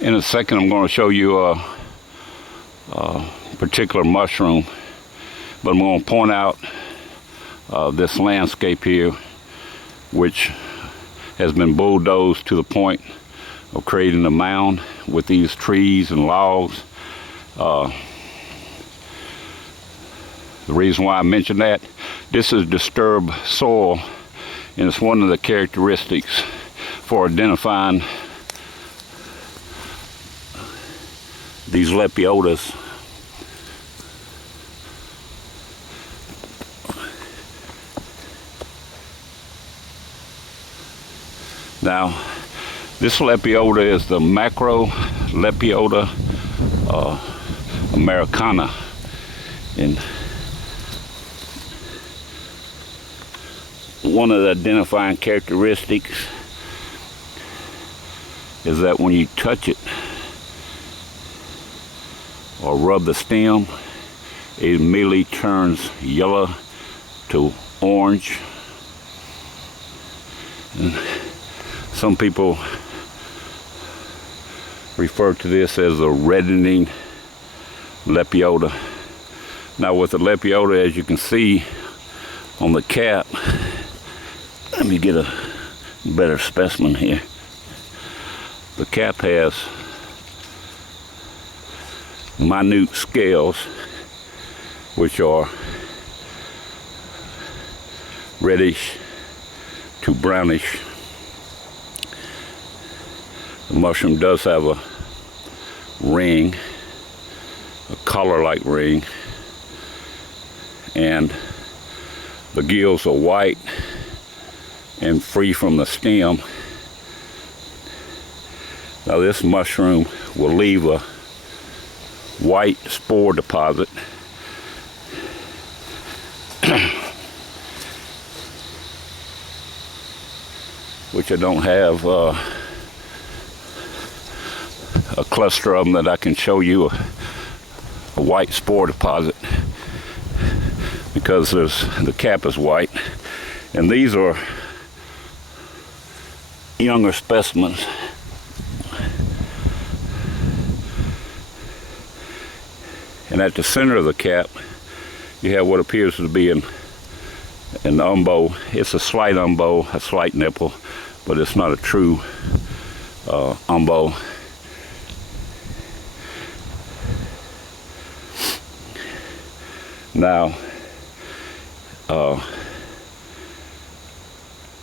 In a second, I'm going to show you a particular mushroom, but I'm going to point out this landscape here, which has been bulldozed to the point of creating a mound with these trees and logs. The reason why I mention that, this is disturbed soil, and it's one of the characteristics for identifying these lepiotas. Now, this lepiota is the Macrolepiota Americana, and one of the identifying characteristics is that when you touch it or rub the stem, it immediately turns yellow to orange. And some people refer to this as a reddening lepiota. Now with the lepiota, as you can see on the cap, let me get a better specimen here. The cap has minute scales, which are reddish to brownish. The mushroom does have a ring, a collar-like ring, and the gills are white and free from the stem. Now this mushroom will leave a white spore deposit which I don't have a cluster of them that I can show you a white spore deposit, because the cap is white, and these are younger specimens. And at the center of the cap, you have what appears to be an umbo. It's a slight umbo, a slight nipple, but it's not a true umbo. Now,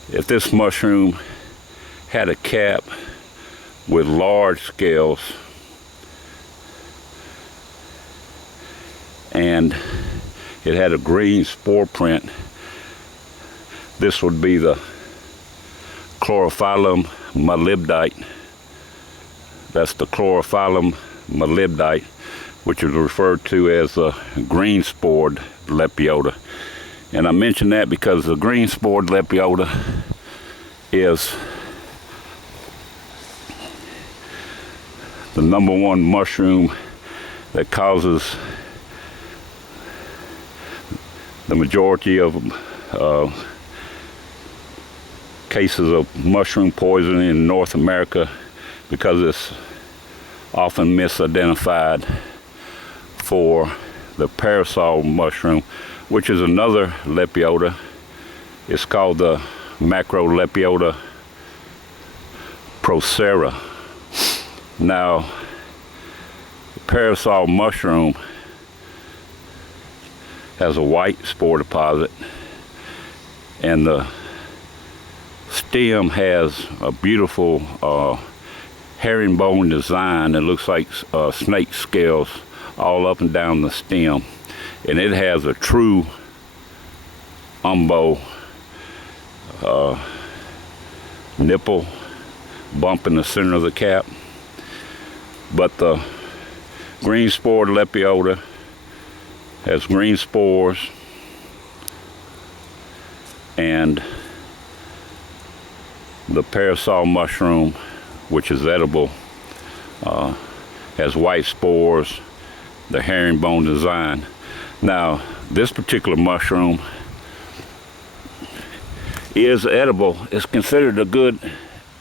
if this mushroom had a cap with large scales and it had a green spore print, this would be the chlorophyllum molybdite. That's the chlorophyllum molybdite, which is referred to as the green spored lepiota. And I mention that because the green spored lepiota is the #1 mushroom that causes the majority of cases of mushroom poisoning in North America, because it's often misidentified for the parasol mushroom, which is another lepiota. It's called the Macrolepiota procera. Now, the parasol mushroom has a white spore deposit, and the stem has a beautiful herringbone design. It looks like snake scales all up and down the stem, and it has a true umbo nipple bump in the center of the cap. But the green spored lepiota has green spores, and the parasol mushroom, which is edible, has white spores, the herringbone design. Now, this particular mushroom is edible. It's considered a good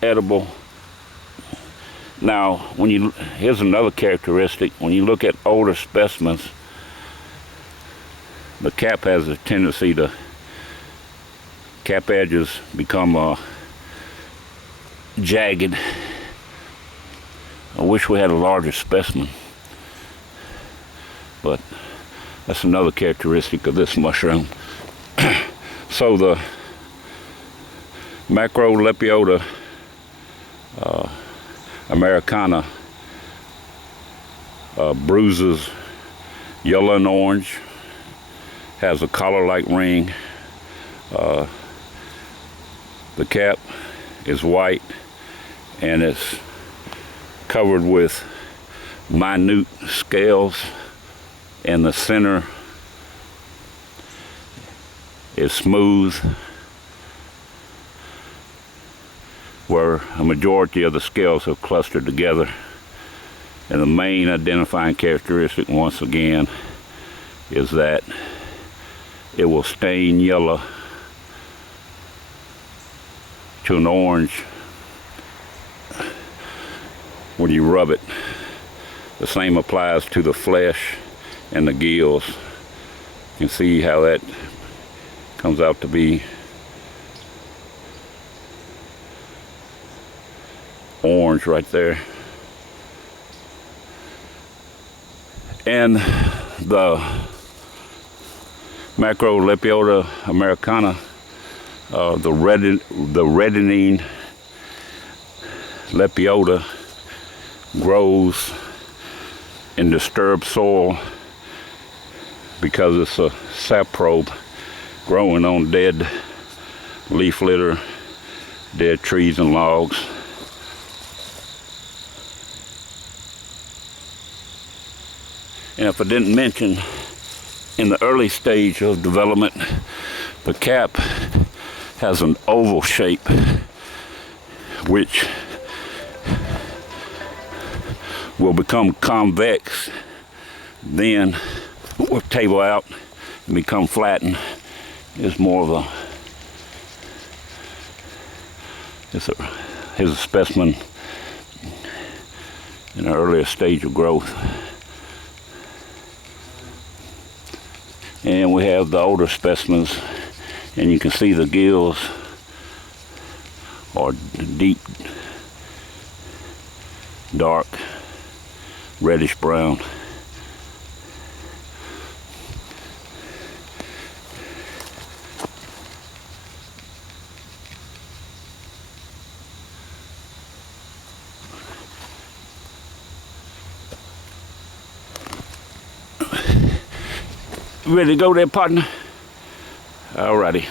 edible Now, here's another characteristic. When you look at older specimens, the cap has a tendency to, cap edges become jagged. I wish we had a larger specimen, but that's another characteristic of this mushroom. So the Macrolepiota Americana bruises yellow and orange, has a collar-like ring. The cap is white and it's covered with minute scales, and the center is smooth, where a majority of the scales have clustered together. And the main identifying characteristic, once again, is that it will stain yellow to an orange when you rub it. The same applies to the flesh and the gills. You can see how that comes out to be orange right there. And the Macrolepiota Americana, the reddening lepiota, grows in disturbed soil because it's a saprobe growing on dead leaf litter, dead trees and logs. And if I didn't mention, in the early stage of development, the cap has an oval shape, which will become convex, then will table out and become flattened. It's more of here's a specimen in an earlier stage of growth. And we have the older specimens, and you can see the gills are deep, dark, reddish brown. Ready to go there, partner? Alrighty.